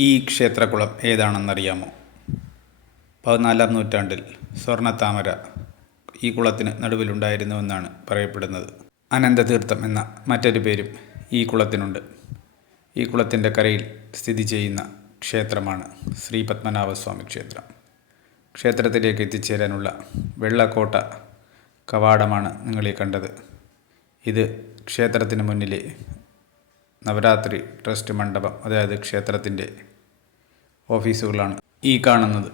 ഈ ക്ഷേത്രകുളം ഏതാണെന്നറിയാമോ? പതിനാലാം നൂറ്റാണ്ടിൽ സ്വർണത്താമര ഈ കുളത്തിന് നടുവിലുണ്ടായിരുന്നുവെന്നാണ് പറയപ്പെടുന്നത്. അനന്തതീർത്ഥം എന്ന മറ്റൊരു പേരും ഈ കുളത്തിനുണ്ട്. ഈ കുളത്തിന്റെ കരയിൽ സ്ഥിതി ചെയ്യുന്ന ക്ഷേത്രമാണ് ശ്രീ പത്മനാഭസ്വാമി ക്ഷേത്രം. ക്ഷേത്രത്തിലേക്ക് എത്തിച്ചേരാനുള്ള വെള്ളക്കോട്ട കവാടമാണ് നിങ്ങളീ കണ്ടത്. ഇത് ക്ഷേത്രത്തിന് മുന്നിലെ നവരാത്രി ട്രസ്റ്റ് മണ്ഡപം അതായത് ക്ഷേത്രത്തിന്റെ ഓഫീസുകളാണ് ഈ കാണുന്നത്.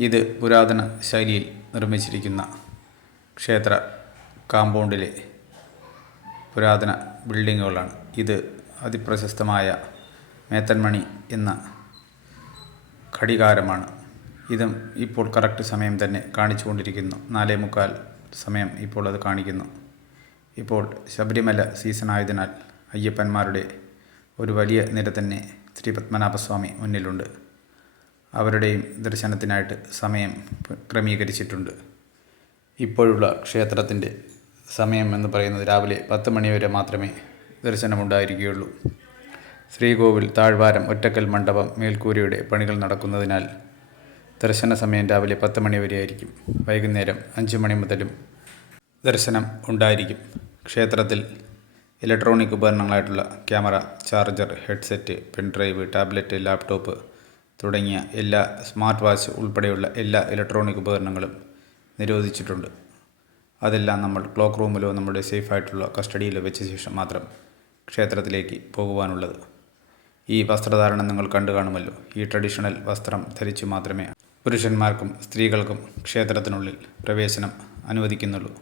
ഇത് പുരാതന ശൈലിയിൽ നിർമ്മിച്ചിരിക്കുന്ന ക്ഷേത്ര കാമ്പൗണ്ടിലെ പുരാതന ബിൽഡിങ്ങുകളാണ്. ഇത് അതിപ്രശസ്തമായ മേത്തൻമണി എന്ന ഘടികാരമാണ്. ഇതും ഇപ്പോൾ കറക്റ്റ് സമയം തന്നെ കാണിച്ചുകൊണ്ടിരിക്കുന്നു. നാലേ മുക്കാൽ സമയം ഇപ്പോൾ അത് കാണിക്കുന്നു. ഇപ്പോൾ ശബരിമല സീസൺ ആയതിനാൽ അയ്യപ്പന്മാരുടെ ഒരു വലിയ നിര തന്നെ ശ്രീ പത്മനാഭസ്വാമി മുന്നിലുണ്ട്. അവരുടെയും ദർശനത്തിനായിട്ട് സമയം ക്രമീകരിച്ചിട്ടുണ്ട്. ഇപ്പോഴുള്ള ക്ഷേത്രത്തിന്റെ സമയം എന്ന് പറയുന്നത് രാവിലെ പത്ത് മണി വരെ മാത്രമേ ദർശനമുണ്ടായിരിക്കുകയുള്ളൂ. ശ്രീകോവിൽ താഴ്വാരം ഒറ്റക്കൽ മണ്ഡപം മേൽക്കൂരയുടെ പണികൾ നടക്കുന്നതിനാൽ ദർശന സമയം രാവിലെ പത്ത് മണി വരെ ആയിരിക്കും. വൈകുന്നേരം അഞ്ച് മണി മുതലും ദർശനം ഉണ്ടായിരിക്കും. ക്ഷേത്രത്തിൽ electronic ഉപകരണങ്ങളായിട്ടുള്ള camera charger headset pendrive tablet laptop തുടങ്ങിയ എല്ലാ സ്മാർട്ട് വാച്ച് ഉൾപ്പെടെയുള്ള എല്ലാ ഇലക്ട്രോണിക് ഉപകരണങ്ങളും നിരോധിച്ചിട്ടുണ്ട്. അതെല്ലാം നമ്മൾ ക്ലോക്ക് റൂമിലോ നമ്മുടെ സേഫായിട്ടുള്ള കസ്റ്റഡിയിലോ വെച്ച ശേഷം മാത്രം ക്ഷേത്രത്തിലേക്ക് പോകുവാനുള്ളത്. ഈ വസ്ത്രധാരണം നിങ്ങൾ കണ്ടു കാണുമല്ലോ. ഈ ട്രഡീഷണൽ വസ്ത്രം ധരിച്ചു മാത്രമേ പുരുഷന്മാർക്കും സ്ത്രീകൾക്കും ക്ഷേത്രത്തിനുള്ളിൽ പ്രവേശനം അനുവദിക്കുന്നുള്ളൂ.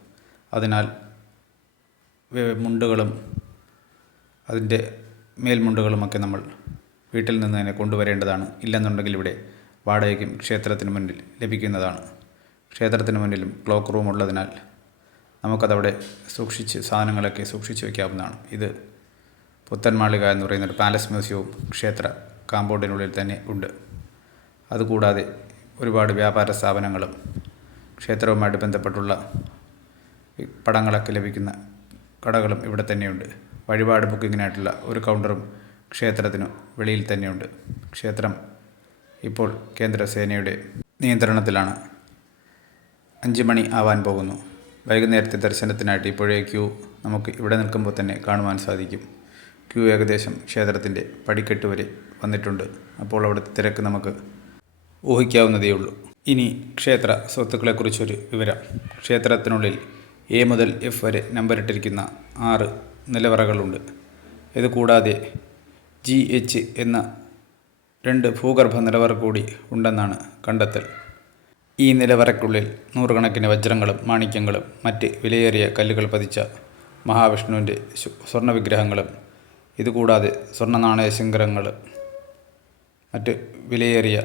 അതിനാൽ മുണ്ടുകളും അതിന്റെ മേൽമുണ്ടുകളുമൊക്കെ നമ്മൾ വീട്ടിൽ നിന്ന് തന്നെ കൊണ്ടുവരേണ്ടതാണ്. ഇല്ലെന്നുണ്ടെങ്കിൽ ഇവിടെ വാടകയ്ക്കും ക്ഷേത്രത്തിന് മുന്നിൽ ലഭിക്കുന്നതാണ്. ക്ഷേത്രത്തിന് മുന്നിലും ക്ലോക്ക് റൂം ഉള്ളതിനാൽ നമുക്കതവിടെ സൂക്ഷിച്ച് സാധനങ്ങളൊക്കെ സൂക്ഷിച്ച് വയ്ക്കാവുന്നതാണ് ഇത് പുത്തൻമാളിക എന്ന് പറയുന്ന ഒരു പാലസ് മ്യൂസിയവും ക്ഷേത്ര കാമ്പൗണ്ടിനുള്ളിൽ തന്നെ ഉണ്ട്. അതുകൂടാതെ ഒരുപാട് വ്യാപാര സ്ഥാപനങ്ങളും ക്ഷേത്രവുമായിട്ട് ബന്ധപ്പെട്ടുള്ള പടങ്ങളൊക്കെ ലഭിക്കുന്ന കടകളും ഇവിടെ തന്നെയുണ്ട്. വഴിപാട് ബുക്കിങ്ങിനായിട്ടുള്ള ഒരു കൗണ്ടറും ക്ഷേത്രത്തിന് വെളിയിൽ തന്നെയുണ്ട്. ക്ഷേത്രം ഇപ്പോൾ കേന്ദ്രസേനയുടെ നിയന്ത്രണത്തിലാണ്. അഞ്ച് മണി ആവാൻ പോകുന്നു. വൈകുന്നേരത്തെ ദർശനത്തിനായിട്ട് ഇപ്പോഴേ ക്യൂ നമുക്ക് ഇവിടെ നിൽക്കുമ്പോൾ തന്നെ കാണുവാൻ സാധിക്കും. ക്യൂ ഏകദേശം ക്ഷേത്രത്തിന്റെ പടിക്കെട്ട് വരെ വന്നിട്ടുണ്ട്. അപ്പോൾ അവിടുത്തെ തിരക്ക് നമുക്ക് ഊഹിക്കാവുന്നതേ ഉള്ളൂ. ഇനി ക്ഷേത്ര സ്വത്തുക്കളെക്കുറിച്ചൊരു വിവരം. ക്ഷേത്രത്തിനുള്ളിൽ എ മുതൽ എഫ് വരെ നമ്പറിട്ടിരിക്കുന്ന ആറ് നിലവറകളുണ്ട്. ഇത് കൂടാതെ ജി എച്ച് എന്ന രണ്ട് ഭൂഗർഭ നിലവറ കൂടി ഉണ്ടെന്നാണ് കണ്ടെത്തൽ. ഈ നിലവറയ്ക്കുള്ളിൽ നൂറുകണക്കിന് വജ്രങ്ങളും മാണിക്യങ്ങളും മറ്റ് വിലയേറിയ കല്ലുകൾ പതിച്ച മഹാവിഷ്ണുവിന്റെ സ്വർണ വിഗ്രഹങ്ങളും ഇതുകൂടാതെ സ്വർണ നാണയ മറ്റ് വിലയേറിയ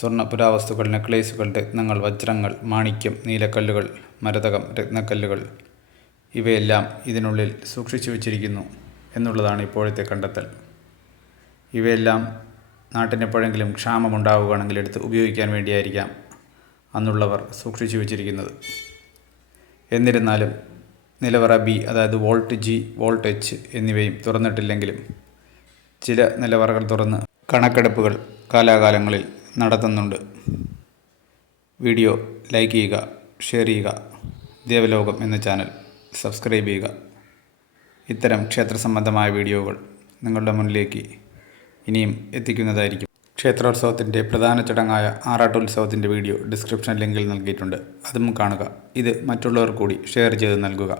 സ്വർണ പുരാവസ്തുക്കൾ നെക്ലേസുകൾ രത്നങ്ങൾ വജ്രങ്ങൾ മാണിക്യം നീലക്കല്ലുകൾ മരതകം രത്നക്കല്ലുകൾ ഇവയെല്ലാം ഇതിനുള്ളിൽ സൂക്ഷിച്ചു വച്ചിരിക്കുന്നു എന്നുള്ളതാണ് ഇപ്പോഴത്തെ കണ്ടെത്തൽ. ഇവയെല്ലാം നാട്ടിനെപ്പോഴെങ്കിലും ക്ഷാമമുണ്ടാവുകയാണെങ്കിൽ എടുത്ത് ഉപയോഗിക്കാൻ വേണ്ടിയായിരിക്കാം അന്നുള്ളവർ സൂക്ഷിച്ചു വച്ചിരിക്കുന്നത്. എന്നിരുന്നാലും നിലവറ ബി അതായത് വോൾട്ട് ജി വോൾട്ട് എച്ച് എന്നിവയും തുറന്നിട്ടില്ലെങ്കിലും ചില നിലവറകൾ തുറന്ന് കണക്കെടുപ്പുകൾ കാലാകാലങ്ങളിൽ നടത്തുന്നുണ്ട്. വീഡിയോ ലൈക്ക് ചെയ്യുക ഷെയർ ചെയ്യുക ദേവലോകം എന്ന ചാനൽ സബ്സ്ക്രൈബ് ചെയ്യുക. ഇത്തരം ക്ഷേത്ര സംബന്ധമായ വീഡിയോകൾ നിങ്ങളുടെ മുന്നിലേക്ക് ഇനിയും എത്തിക്കുന്നതായിരിക്കും. ക്ഷേത്രോത്സവത്തിന്റെ പ്രധാന ചടങ്ങായ ആറാട്ടുത്സവത്തിന്റെ വീഡിയോ ഡിസ്ക്രിപ്ഷൻ ലിങ്കിൽ നൽകിയിട്ടുണ്ട്. അതും കാണുക. ഇത് മറ്റുള്ളവർ കൂടി ഷെയർ ചെയ്ത് നൽകുക.